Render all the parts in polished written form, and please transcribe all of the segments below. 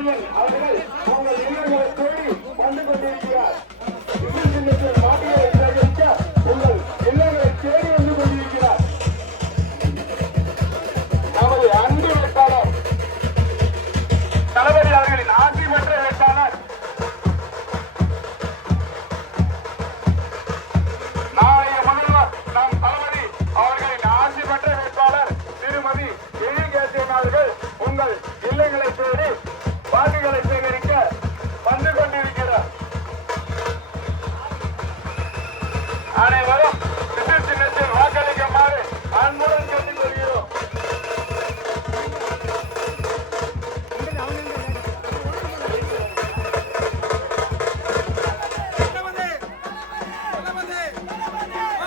சூரியன் அவர்கள் உங்கள் இல்லங்களை தேடி வந்து கொண்டிருக்கிறார். விசில் சின்னத்தில் மாட்டியை சேகரிக்க உங்கள் இல்லங்களை தேடி வந்து கொண்டிருக்கிறார். நமது அன்பு வேட்பாளர் தளபதி அவர்களின் ஆட்சி பெற்ற வேட்பாளர் நாளைய முதல்வர் நம் தளபதி அவர்களின் ஆட்சி பெற்ற வேட்பாளர் திருமதி எழில்கேசன் அவர்கள் உங்கள் இல்லங்களை தேடி வாக்குகளை சேகரிக்க வந்து கொண்டிருக்கிறார். அனைவரும் விசில் சின்னத்தில் வாக்களிக்குமாறு அன்புடன் கேட்டுக் கொள்கிறோம்.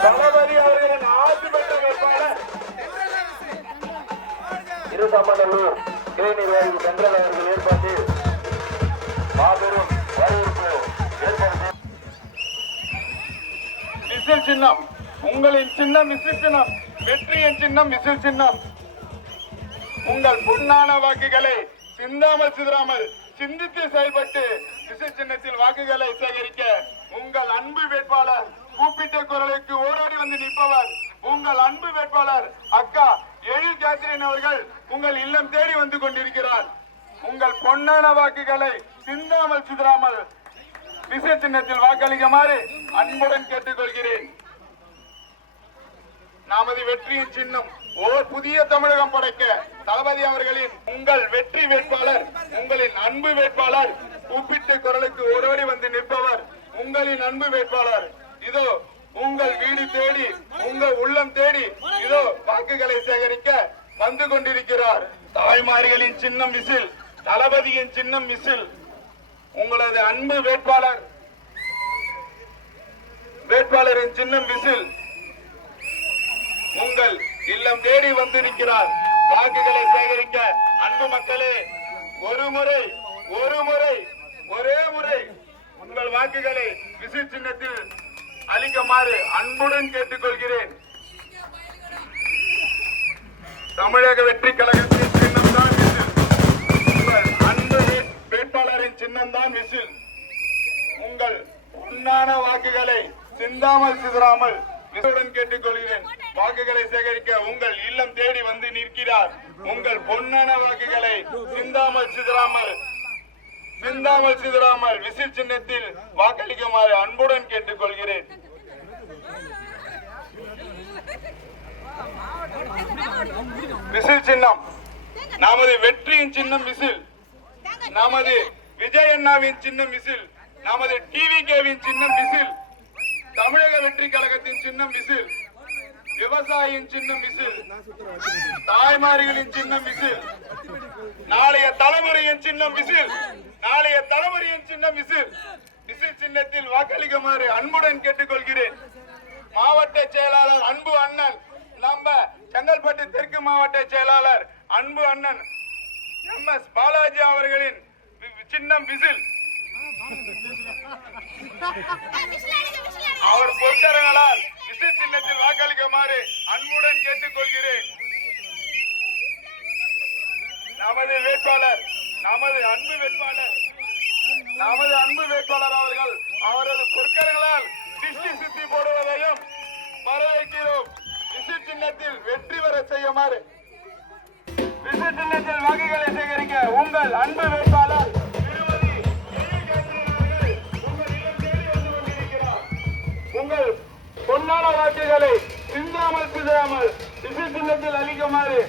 தளபதி அவர்களின் ஆட்சி பெற்ற வேட்பாளர் இருசமநல்லூர் கிளை நிர்வாகி சந்திரன் அவர்கள் ஏற்பாட்டில் மாபெரும் வரவேற்பு ஏற்பாடு. விசில் சின்னம் உங்களின் சின்னம் விசில் சின்னம், வெற்றியின் சின்னம் விசில் சின்னம். உங்கள் பொன்னான வாக்குகளை சிந்தாமல் சிதறாமல் சிந்தித்து செயல்பட்டு விசில் சின்னத்தில் வாக்குகளை சேகரிக்க உங்கள் அன்பு வேட்பாளர் கூப்பிட்ட குரலுக்கு ஓடாடி வந்து நிற்பவர் உங்கள் அன்பு வேட்பாளர் அக்கா எழில்கேசன் அவர்கள் உங்கள் இல்லம் தேடி வந்து கொண்டிருக்கிறார். உங்கள் பொன்னான வாக்குகளை சிந்தாமல் சிதறாமல் விசில் சின்னத்தில் வாக்களிக்குமாறு அன்புடன் கேட்டுக்கொள்கிறேன். நமது வெற்றியின் சின்னம் ஓர் புதிய தமிழகம் படைக்க தளபதி அவர்களின் உங்கள் வெற்றி வேட்பாளர் உங்களின் அன்பு வேட்பாளர் கூப்பிட்டு குரலுக்கு ஓடோடி வந்து நிற்பவர் உங்களின் அன்பு வேட்பாளர். இதோ உங்கள் வீடு தேடி உங்கள் உள்ளம் தேடி இதோ வாக்குகளை சேகரிக்க வந்து கொண்டிருக்கிறார். தாய்மார்களின் சின்னம் விசில், தளபதியின் சின்னம் விசில். உங்களது அன்பு வேட்பாளரின் சின்னம் விசில். உங்கள் இல்லம் தேடி வந்திருக்கிறார். வாக்குகளை சேகரிக்க அன்பு மக்களே, ஒரே முறை உங்கள் வாக்குகளை விசில் சின்னத்தில் அளிக்குமாறு அன்புடன் கேட்டுக்கொள்கிறேன். தமிழக வெற்றி கழகத்தின் சின்னம் தான் விசில். உங்கள் அன்பு வேட்பாளரின் சின்னம் தான் விசில். உங்கள் பொன்னான வாக்குகளை சிந்தாமல் சிதறாமல் விசிலுடன் கேட்டுக்கொள்கிறேன். வாக்குகளை சேகரிக்க உங்கள் இல்லம் தேடி வந்து நிற்கிறார். உங்கள் பொன்னான வாக்குகளை சிந்தாமல் சிதறாமல் விசில் சின்னத்தில் வாக்களிக்குமாறு அன்புடன் கேட்டுக்கொள்கிறேன். விசில் சின்னம் நமது வெற்றியின் சின்னம் விசில். நமது விஜய் அண்ணாவின் சின்னம் விசில். நமது டிவிகேவின் சின்னம் விசில். தமிழக வெற்றி கழகத்தின் சின்னம் விசில். விவசாயியின் சின்னம் விசில். தாய்மார்களின் சின்னம் விசில். நாளைய தலைமுறையின் சின்னம் விசில். விசில் சின்னத்தில் வாக்களிக்குமாறு அன்புடன் கேட்டுக்கொள்கிறேன். மாவட்ட செயலாளர் அன்பு அண்ணன், நம்ம செங்கல்பட்டு தெற்கு மாவட்ட செயலாளர் அன்பு அண்ணன் MS பாலாஜி அவர்களின் சின்னம் விசில். அவர் பொறுத்தரங்களால் விசில் சின்னத்தில் வாக்களிக்குமாறு அன்புடன் கேட்டுக்கொள்கிறேன். நமது அன்பு வேட்பாளர் அவர்கள் அவரது பொற்கரங்களால் சிஷ்டி சித்தி போடுவதையும் வரவேற்கிறோம். விசில் சின்னத்தில் வெற்றி பெற செய்யுமாறு விசில் சின்னத்தில் வாக்குகளை சேகரிக்க உங்கள் அன்பு வேட்பாளர் திருமதி எழில்கேசன் அவர்கள் உங்கள் இல்லம் தேடி வந்து கொண்டிருக்கிறார். உங்கள் பொன்னான வாக்குகளை சிந்தாமல் சிதறாமல் விசில் சின்னத்தில் அளிக்குமாறு